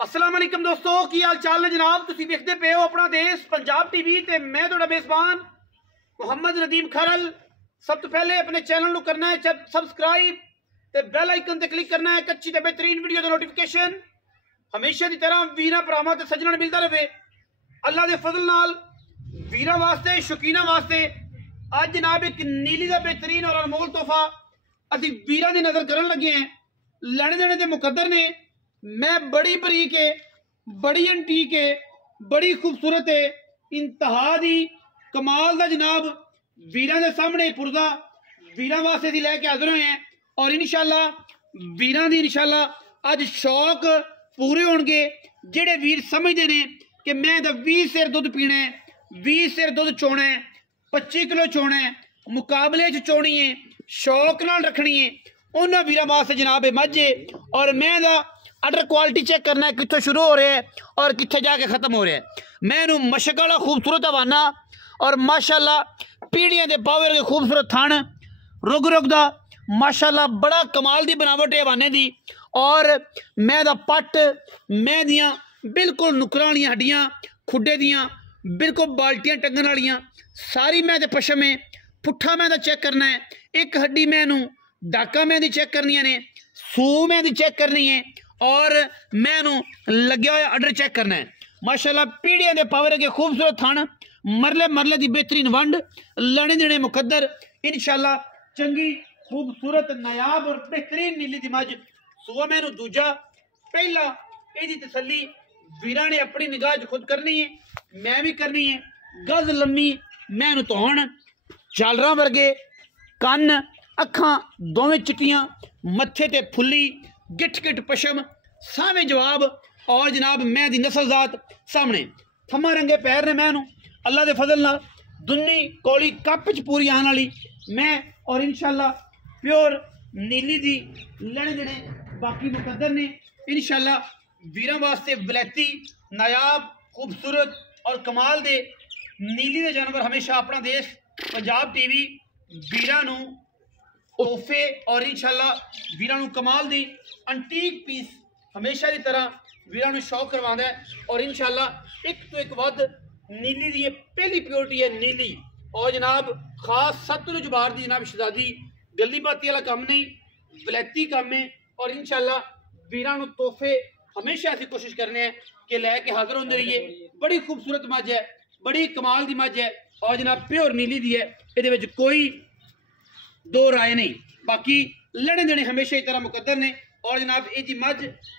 अस्सलाम वालेकुम दोस्तों, की हाल चाल ने जनाब। तुसी देखते पे हो अपना देश पंजाब टीवी ते मैं तुहाडा मेजबान मुहम्मद नदीम खरल। सब तो पहले अपने चैनल को करना है सबसक्राइब ते बेल आइकन ते क्लिक करना है कच्ची ते बेहतरीन वीडियो दा नोटिफिकेशन हमेशा की तरह वीरा भरावां ते सज्जणां नूं मिलता रहे। अल्लाह दे फजल नाल वीरा वास्ते शौकीना वास्ते अज जनाब एक नीली का बेहतरीन और अनमोल तोहफा असी वीरा की नजर करन लगे हैं। लैने देने के मुकद्दर ने मैं बड़ी बरीक है, बड़ी एंटीक है, बड़ी खूबसूरत है, इंतहा दी कमाल दा जनाब वीरां दे सामने पुरदा वीरां वास्ते असीं लैके हाजिर होए हैं। और इंशाअल्लाह वीरां दी इंशाअल्लाह अज शौक पूरे होणगे। जेड़े वीर समझदे ने कि मैं तो 20 सेर दुध पीना है, 20 सेर दुध चोना है, 25 किलो चोना है, मुकाबले च चोनी है, शौक नाल रखनी है, उन्होंने वीरां वास्ते जनाब मझ है। और मैं दा अडर क्वालिटी चेक करना है कितों शुरू हो रहा है और कितने जाके ख़त्म हो रहा है। मैं इनू मशक वाला खूबसूरत हवाना और माशाल्लाह पीढ़ियां दे पावर के खूबसूरत थन रुग रुग दा माशाल्लाह बड़ा कमाल दी बनावट है हवाने दी। और मैं दा पट मैं दियां बिल्कुल नुकरां वालियां हड्डियां खुडे दियां बिल्कुल बाल्टियां टंगन वालियां सारी मैं दे पशम है। पुट्ठा मैं दा चेक करना है, एक हड्डी मैनू डाका मैं दी चेक करनी ने, सू मैं दी चेक करनी है और मैनू लग्या हुआ अडर चेक करना है। माशाल्लाह पीढ़ियां दे पावर के खूबसूरत थन मरले मरले दी बेहतरीन वंड लड़े देने मुकद्दर इंशाल्लाह चंगी खूबसूरत नायाब और बेहतरीन नीली दी मझ सुआ मैनू दूजा पहला एदी तसल्ली वीरां ने अपनी निगाह च खुद करनी है, मैं भी करनी है। गज लम्मी मैनू तोहन झालरां वर्गे कन अखां दोवें चिट्टियां मत्थे ते फुल्ली गिठ गिठ पशम सावे जवाब और जनाब मैं दी नस्ल जात सामने थमा रंगे पैर ने मैनू अल्लाह दे फजल नाल दुन्नी कौली कप च पूरी आने वाली मैं और इंशाल्लाह प्योर नीली दी लड़े देने बाकी मुकद्दर ने इंशाल्लाह वीरां वास्ते वलैती नायाब खूबसूरत और कमाल दे नीली दे जानवर हमेशा अपना देश पंजाब टीवी वीरां नू तोहफे और इंशाल्लाह वीरां नू कमाल दी अंटीक पीस हमेशा की तरह वीरां नू शौक करवांदा है। और इंशाल्लाह एक तो एक वध नीली दी पहली प्योरिटी है नीली और जनाब खास सतलुज बार दी जनाब शहजादी गली बाती वाला काम नहीं वलैती काम है। और इंशाल्लाह वीरां नू तोहफे हमेशा ऐसी कोशिश करने हैं कि लैके हाजिर होंदे रहिए। बड़ी खूबसूरत मझ है, बड़ी कमाल दी मझ है और जनाब प्योर नीली दी है, ये विच कोई दो राय नहीं। बाकी लड़े देने हमेशा इस तरह मुकद्दर ने और जनाब ये मझ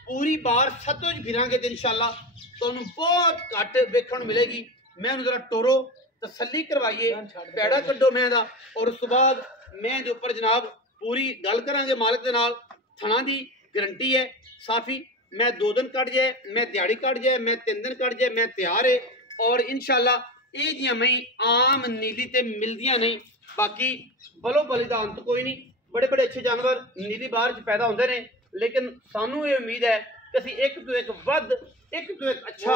पूरी बार सतलुज फिरांगे तो इंशाल्लाह तुहानू बहुत घट वेखण मिलेगी। मैं जरा टोरो तसल्ली करवाइए पैड़ा कड्डो मैं दा और उस बाद मैं दे उपर जनाब पूरी गल करांगे मालिक दे नाल। थणा दी गारंटी है साफी मैं 2 दिन कट जाए, मैं दिहाड़ी कट जाए, मैं 3 दिन कट जाए, मैं तैयार है। और इंशाल्लाह ये जियां मई आम नीली ते मिलदियां नहीं। बाकी बलो बली का अंत कोई नहीं, बड़े बड़े अच्छे जानवर नीली बार च पैदा होंदे ने लेकिन सानू ये उम्मीद है कि असीं एक तो एक वध एक तो एक अच्छा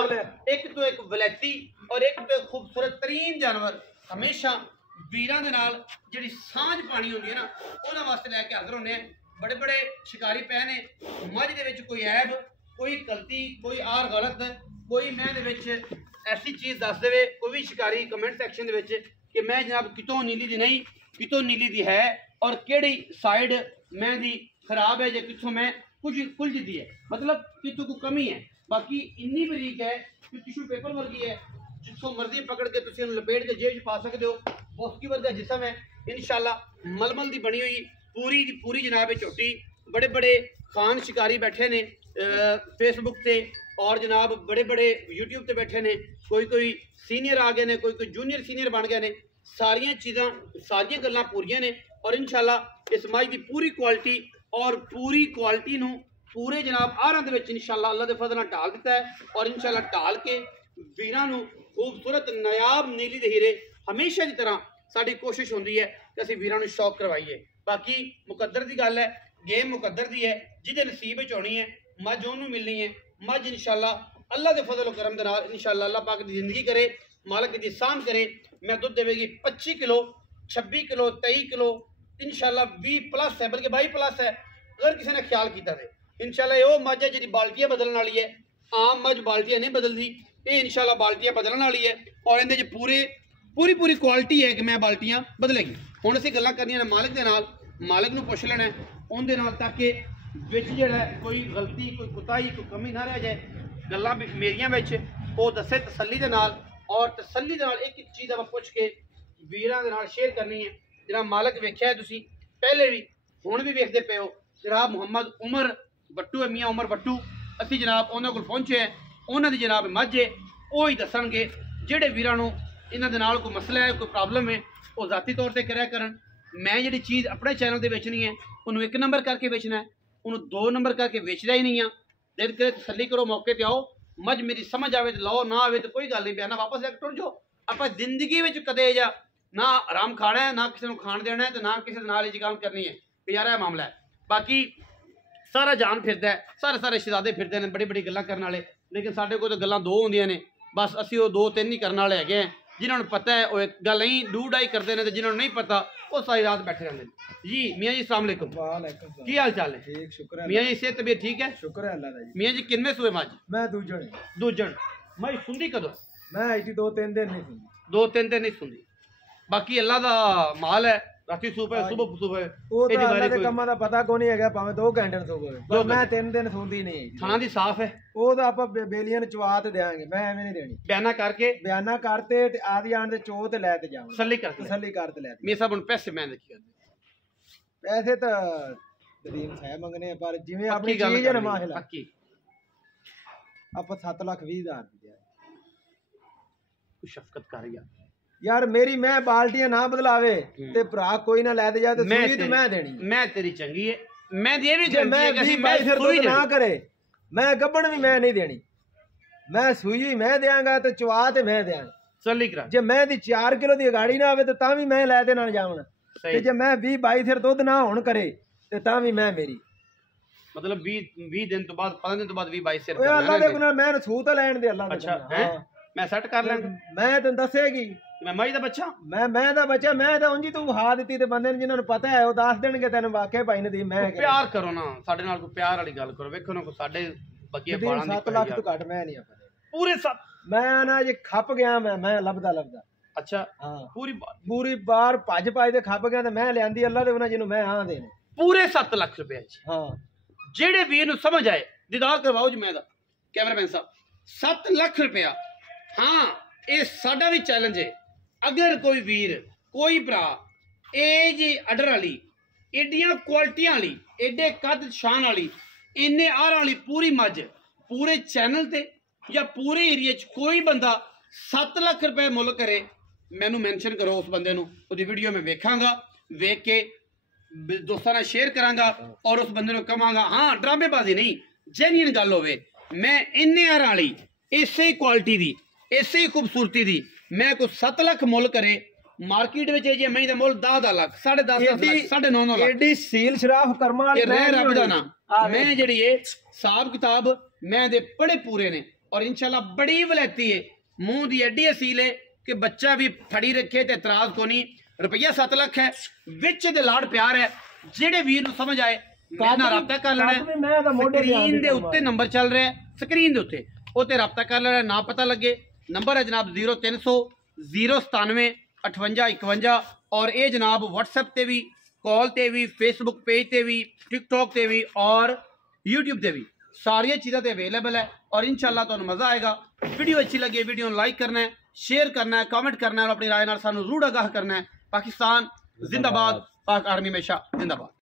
एक तो एक वलैती और एक तो एक खूबसूरत तरीन जानवर हमेशा वीरां दे नाल जिहड़ी सांझ पानी होंदी है ना उहदे वास्ते लैके हाजिर होने। बड़े बड़े शिकारी पै ने मझ दे विच कोई ऐब कोई गलती कोई आर गलत कोई मैं दे विच ऐसी चीज़ दस देवे कोई भी शिकारी कमेंट सैक्शन दे विच कि मैं जनाब कितों नीली दी नहीं कितों नीली दी है और केड़ी साइड मैं दी खराब है या कितों मैं कुछ कुलझ दी है मतलब कितों को कमी है। बाकी इन्नी बरीक है कि टिशू पेपर वर्गी है जिसको मर्जी पकड़ के तुम लपेट के जेब पा सकते हो। उसकी वर्गा जिसम है इंशाल्लाह मलमल दी बनी हुई पूरी जनाब झोटी। बड़े बड़े खान शिकारी बैठे ने फेसबुक से और जनाब बड़े बड़े यूट्यूब से बैठे ने कोई सीनियर आ गए ने कोई जूनियर सीनियर बन गए ने। सारिया चीज़ा सारिया गल्लां पूरियां ने और इंशाल्लाह इस मझ की पूरी क्वालिटी और पूरी क्वालिटी नू पूरे जनाब आहारां दे विच इंशाल्लाह अल्लाह दे फज़ल नाल ढाल दिता है। और इंशाल्लाह ढाल के वीरां नू खूबसूरत नायाब नीली दे हीरे हमेशा की तरह साडी कोशिश होंदी है कि असीं वीरां नू शौक करवाइए। बाकी मुकद्दर की गल है, गेम मुकद्दर की है, जिहदे नसीब विच होनी है मझ उहनूं मिलनी है। मझ इंशाल्लाह अल्लाह दे फज़ल करम दे नाल इंशाल्लाह अल्लाह पाक दी जिंदगी करे मालिक दी साम करे। मैं दुध देवेगी 25 किलो 26 किलो 23 किलो इंशाल्लाह 20 प्लस है बल्कि 22 प्लस है। अगर किसी ने ख्याल किया इंशाल्लाह वो मझ है जी बाल्टियां बदलने वाली है आम मज बाल्टियां नहीं बदलती, ये इंशाल्लाह बाल्टियां बदलने वाली है और इहदे च पूरी क्वालिटी है कि मैं बाल्टियां बदलेगी। हुण असीं गल्लां करनियां ने मालिक दे नाल, मालिक नूं पुछ लेना उहदे नाल ताकि विच जिहड़ा कोई गलती कोई कुताही कोई कमी ना रह जाए। गल्लां मेरियां विच वो दस्से तसल्ली दे नाल, और तसल्ली दे नाल एक एक चीज़ आपां पुछ के वीरां दे नाल शेयर करनी है। जनाब मालिक वेख्या है तुसीं पहले भी हुण भी वेखदे पे हो, जनाब मुहम्मद उमर बट्टू है, मियाँ उमर बट्टू। असीं जनाब उन्हां कोल पहुंचे हैं, उन्हां दी जनाब मझ है, वो ही दसणगे जिहड़े वीरां नूं इन्हां दे नाल कोई मसला है कोई प्रॉब्लम है वो ज़ाती तौर पर कराया करन। मैं जिहड़ी चीज़ अपने चैनल ते बेचनी है उन्होंने 1 नंबर करके बेचना है, उन्होंने 2 नंबर करके बेचना ही नहीं है। दिल करे तसल्ली करो, मौके पर आओ, मझ मेरी समझ आवे तो लो, ना आवे तो कोई गल नहीं, बयाना वापस लैके टुर जाओ। आप जिंदगी में कदे जा ना आराम खाना है ना किसी को खाण देना है तो ना किसी नाल ही काम करनी है, यार यह मामला है। बाकी सारा जान फिरदा है, सारे शहजादे फिरदे हैं बड़ी गल्लां करने वाले, लेकिन साढ़े को तो गल्लां 2 होंदियां ने, बस असीं वो 2-3 ही करने वाले हैगे हैं। जिन्होंने पता है वो एक गल नहीं डू डाई करते हैं, तो जिन्होंने नहीं पता वो सारी रात बैठे रहते हैं। जी मियाँ जी अस्सलाम वालेकुम, की हाल चाल है? ठीक शुक्र है मियाँ जी सेहत तबीयत ठीक है? शुक्र है अल्लाह दा जी। मियाँ जी किनवे सूए मज? मैं दूजण दूजण। मैं सुनदी कदों? मैं इसी 2-3 दिन नहीं सुनी, 2-3 दिन नहीं सुनदी। बाकी अल्लाह दा माल है, राती सूप है सुबह सूप है, ਉਹ ਤਾਂ ਅੱਲਾ ਦੇ ਕੰਮਾਂ ਦਾ ਪਤਾ ਕੋਈ ਨਹੀਂ ਹੈਗਾ, ਭਾਵੇਂ 2 ਘੰਟੇ ਨੂੰ ਸੋਵੇ, ਪਰ ਮੈਂ 3 ਦਿਨ ਸੌਂਦੀ ਨਹੀਂ ਹੈਗੀ। ਥਾਂ ਦੀ ਸਾਫ਼ ਹੈ, ਉਹ ਤਾਂ ਆਪਾਂ ਬੇਲੀਆਂ ਨੂੰ ਚਵਾ ਤੇ ਦੇਾਂਗੇ, ਮੈਂ ਐਵੇਂ ਨਹੀਂ ਦੇਣੀ। ਬਿਆਨਾ ਕਰਕੇ ਬਿਆਨਾ ਕਰਤੇ ਤੇ ਆਦੀ ਆਣ ਦੇ ਚੋ ਤੇ ਲੈ ਤੇ ਜਾਵਾਂ, ਤਸੱਲੀ ਕਰ ਤਸੱਲੀ ਕਰ ਤੇ ਲੈ ਤੇ। ਮੇਰੇ ਸਾਹਿਬ ਹੁਣ ਪੈਸੇ ਮੈਂ ਕੀ ਕਰਦੇ? ਪੈਸੇ ਤਾਂ ਤਰੀਮ ਹੈ ਮੰਗਨੇ ਆ, ਪਰ ਜਿਵੇਂ ਆਪਣੀ ਚੀਜ਼ ਹੈ ਨਾ ਮਾਹਿਲਾ, ਪੱਕੀ ਆਪਾਂ 7,20,000 ਰੁਪਏ ਸ਼ਫਕਤ ਕਰ यार मेरी मैं बाल्टियां ना बदलावे ते भरा कोई ना लै दे जाए, तो सूई तो मैं देनी। मैं तेरी चंगी है, मैं ये भी मैं फिर दूध ना करे, मैं गब्बन भी मैं नहीं देनी, मैं सूई मैं देंगा तो चवा ते मैं देंगा। चली करा जे मैं दी 4 किलो दी गाड़ी ना आवे तो ता भी मैं लै दे ना जावना, ते जे मैं 20-22 सिर दुध ना होण करे ते ता भी मैं मेरी, मतलब 20 दिन तो बाद 15 दिन तो बाद 20-22 सिर अल्लाह दे गुनाह मैं सूत लैण दे अल्लाह दे। अच्छा मैं सेट कर लेंगा, मैं तेन दसेगी मैं मई दा बच्चा, मैं दा बच्चा, मैं तो उंजी तू हा दित्ती ते बंदे जिन्हां नूं पता है वो दस देणगे तैनूं वाकई भाई ने दी। मैं प्यार करो ना साडे नाल, कोई प्यार वाली गल करो। वेखो ना को साडे बगिए बालां दी 7 लाख तो घट मैं नहीं आपे पूरे 7। मैं ना जे खप गया, मैं लभदा अच्छा हां पूरी बार भज पाई ते खप गया, ते मैं लियांदी अल्लाह दे बिना जिन्हों मैं हां देने पूरे 7 लाख रुपए। हां जेड़े वीर नूं समझ आए दीदार करवाओ जी मैं दा कैमरामैन साहब। 7 लाख रुपया, हाँ ये साडा भी चैलेंज है। अगर कोई वीर कोई भरा ए जी अडर वाली एडियां क्वालिटियां वाली एडे कद शान वाली इन्ने आर वाली पूरी मज पूरे चैनल ते या पूरे एरिया च कोई बंदा 7 लाख रुपए मुल करे, मैनू मैंशन करो उस बंदे नूं, उहदी वीडियो मैं वेखांगा, वेख के दोस्तां नाल शेयर करांगा और उस बंदे नूं कहांगा हाँ ड्रामेबाजी नहीं जेन्युइन गल होवे। मैं इन्ने आर वाली इसे क्वालिटी दी इसे खूबसूरती दी मैं को 7 लाख मुल करे, मार्केट में जे मई दा मुल 10 लाख 10.5 लाख 9.5 लाख एडी सील शराफ कर्मा वाली मैं रब दा ना। मैं जेड़ी है हिसाब किताब मैं दे बड़े पूरे ने और इंशाल्लाह बड़ी वलैती है, मुंह दी एडी असील है कि बच्चा भी फड़ी रखे ते इतराज को नहीं। रुपया 7 लाख है, विच दे लाड़ प्यार है। जेड़े वीर नूं समझ आए मेरे नाल राबता कर लेना, स्क्रीन दे उत्ते नंबर चल रहा है, स्क्रीन दे उत्ते ओते राबता कर लेना। ना पता लगे नंबर है जनाब 0300 097 58 51 और ये जनाब व्हाट्सएप ते भी कॉल ते भी फेसबुक पेज ते भी टिकटॉक ते भी और यूट्यूब ते भी सारिया चीज़ों ते अवेलेबल है। और इंशाल्लाह तुहानूं मज़ा आएगा। वीडियो अच्छी लगे वीडियो लाइक करना है, शेयर करना है, कमेंट करना है और अपनी राय नाल सानूं जरूर आगाह करना है। पाकिस्तान जिंदाबाद, पाक आर्मी हमेशा जिंदाबाद।